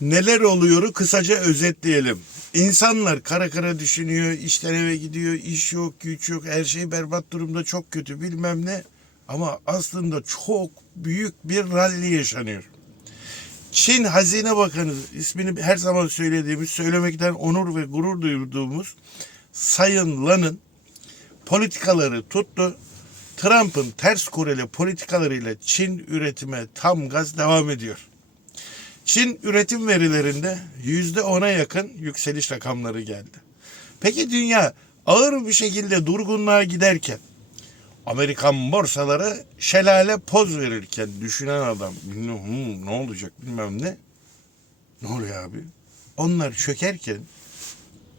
Neler oluyoru kısaca özetleyelim. İnsanlar kara kara düşünüyor, işten eve gidiyor, iş yok, güç yok, her şey berbat durumda, çok kötü bilmem ne. Ama aslında çok büyük bir ralli yaşanıyor. Çin Hazine Bakanı ismini her zaman söylediğimiz, söylemekten onur ve gurur duyduğumuz Sayın Lan'ın politikaları tuttu. Trump'ın ters Koreli politikalarıyla Çin üretime tam gaz devam ediyor. Çin üretim verilerinde yüzde ona yakın yükseliş rakamları geldi. Peki dünya ağır bir şekilde durgunluğa giderken Amerikan borsaları şelale poz verirken düşünen adam "Hmm, ne olacak bilmem ne. Ne oluyor abi? Onlar çökerken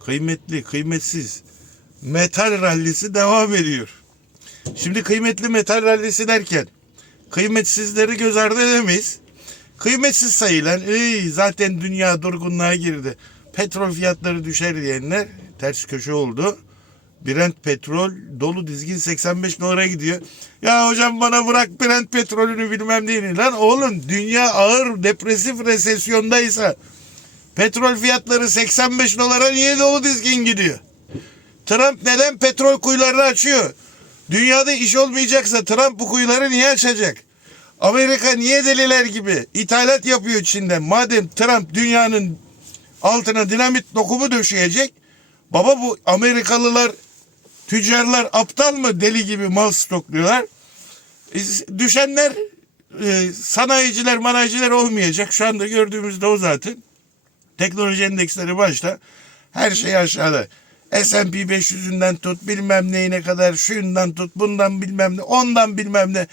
kıymetli kıymetsiz metal rallisi devam ediyor. Şimdi kıymetli metal rallisi derken kıymetsizleri göz ardı edemeyiz. Kıymetsiz sayılan "Ey, zaten dünya durgunluğa girdi. Petrol fiyatları düşer diyenler ters köşe oldu. Brent petrol dolu dizgin 85 dolara gidiyor. Ya hocam bana bırak Brent petrolünü bilmem neyini. Lan oğlum dünya ağır depresif resesyondaysa petrol fiyatları 85 dolara niye dolu dizgin gidiyor? Trump neden petrol kuyularını açıyor? Dünyada iş olmayacaksa Trump bu kuyuları niye açacak? Amerika niye deliler gibi ithalat yapıyor Çin'den? Madem Trump dünyanın altına dinamit dokumu döşeyecek. Baba bu Amerikalılar tüccarlar aptal mı deli gibi mal stokluyorlar? E, Düşenler e, sanayiciler manayiciler olmayacak. Şu anda gördüğümüzde o zaten. Teknoloji endeksleri başta. Her şey aşağıda. S&P 500'ünden tut bilmem neyine kadar şundan tut bundan bilmem ne ondan bilmem ne.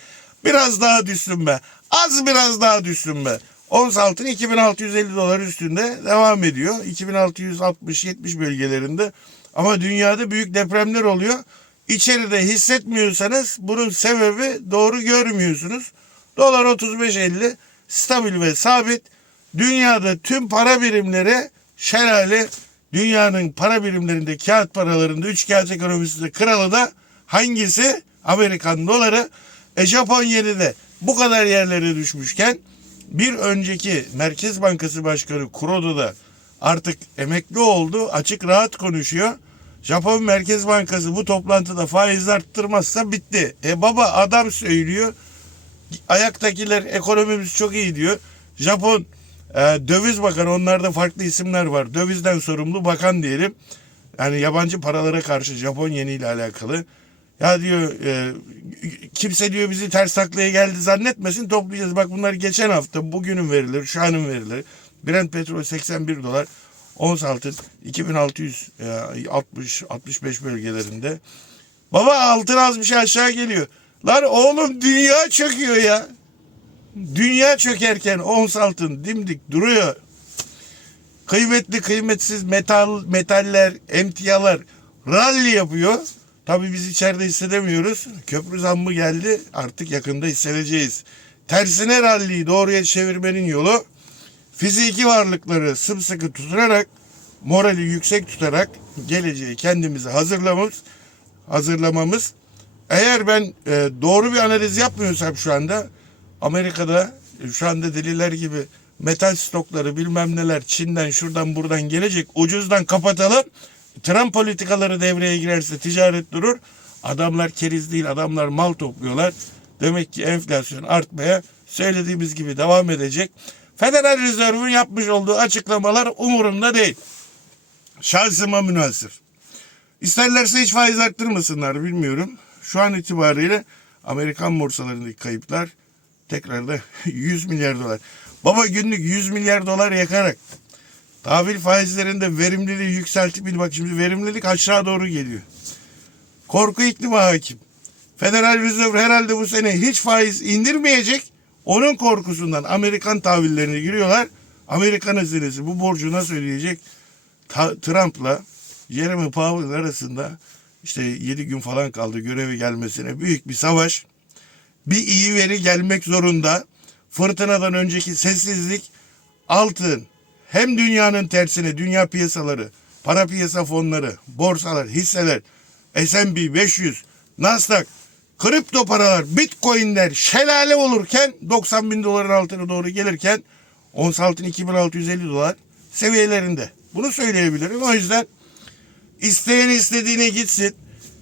Biraz daha düşsün be. Az biraz daha düşsün be. Ons altın 2650 dolar üstünde devam ediyor. 2660-70 bölgelerinde. Ama dünyada büyük depremler oluyor. İçeride hissetmiyorsanız bunun sebebi doğru görmüyorsunuz. Dolar 35.50 stabil ve sabit. Dünyada tüm para birimleri şelale dünyanın para birimlerinde kağıt paralarında üç kağıt ekonomisinde kralı da hangisi? Amerikan doları. E Japon yeni bu kadar yerlere düşmüşken bir önceki Merkez Bankası Başkanı Kuroda da artık emekli oldu. Açık rahat konuşuyor. Japon Merkez Bankası bu toplantıda faiz arttırmazsa bitti. E baba adam söylüyor. Ayaktakiler ekonomimiz çok iyi diyor. Japon e, döviz bakanı onlarda farklı isimler var. Dövizden sorumlu bakan diyelim. Yani yabancı paralara karşı Japon yeni ile alakalı. Ya diyor e, kimse diyor bizi ters taklaya geldi zannetmesin toplayacağız. Bak bunlar geçen hafta bugünün verileri şu anın verileri. Brent petrol 81 dolar. Ons altın 2660 65 bölgelerinde. Baba altın az bir şey aşağı geliyor. Lan oğlum dünya çöküyor ya. Dünya çökerken ons altın dimdik duruyor. Kıymetli kıymetsiz metal metaller, emtialar rally yapıyor. Tabii biz içeride hissedemiyoruz. Köprü zammı geldi. Artık yakında hissedeceğiz. Tersine rallyyi doğruya çevirmenin yolu fiziki varlıkları sımsıkı tutarak morali yüksek tutarak geleceği kendimizi hazırlamamız hazırlamamız eğer ben e, doğru bir analiz yapmıyorsam şu anda Amerika'da e, şu anda deliler gibi metal stokları bilmem neler Çin'den şuradan buradan gelecek ucuzdan kapatalım. Trump politikaları devreye girerse ticaret durur. Adamlar keriz değil adamlar mal topluyorlar. Demek ki enflasyon artmaya söylediğimiz gibi devam edecek. Federal Reserve'ün yapmış olduğu açıklamalar umurumda değil. Şansıma münasır. İsterlerse hiç faiz arttırmasınlar bilmiyorum. Şu an itibariyle Amerikan borsalarındaki kayıplar tekrar da 100 milyar dolar. Baba günlük 100 milyar dolar yakarak tahvil faizlerinde verimliliği yükseltip bak şimdi verimlilik aşağı doğru geliyor. Korku iklimi hakim. Federal Reserve herhalde bu sene hiç faiz indirmeyecek. Onun korkusundan Amerikan tahvillerine giriyorlar. Amerikan hazinesi bu borcu nasıl ödeyecek? Trump'la Jeremy Powell arasında işte 7 gün falan kaldı görevi gelmesine büyük bir savaş. Bir iyi veri gelmek zorunda. Fırtınadan önceki sessizlik altın hem dünyanın tersine dünya piyasaları, para piyasa fonları, borsalar, hisseler, S&P 500, Nasdaq, kripto paralar, bitcoinler şelale olurken 90 bin doların altına doğru gelirken Ons altın 2650 dolar seviyelerinde. Bunu söyleyebilirim. O yüzden isteyen istediğine gitsin.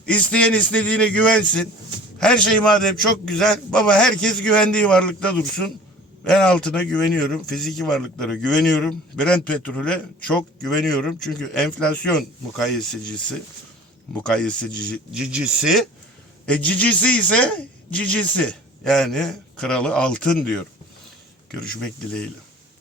isteyen istediğine güvensin. Her şey madem çok güzel. Baba herkes güvendiği varlıkta dursun. Ben altına güveniyorum. Fiziki varlıklara güveniyorum. Brent petrole çok güveniyorum. Çünkü enflasyon mukayyesecisi mukayyesecisi e cicisi ise cicisi yani kralı altın diyorum. Görüşmek dileğiyle.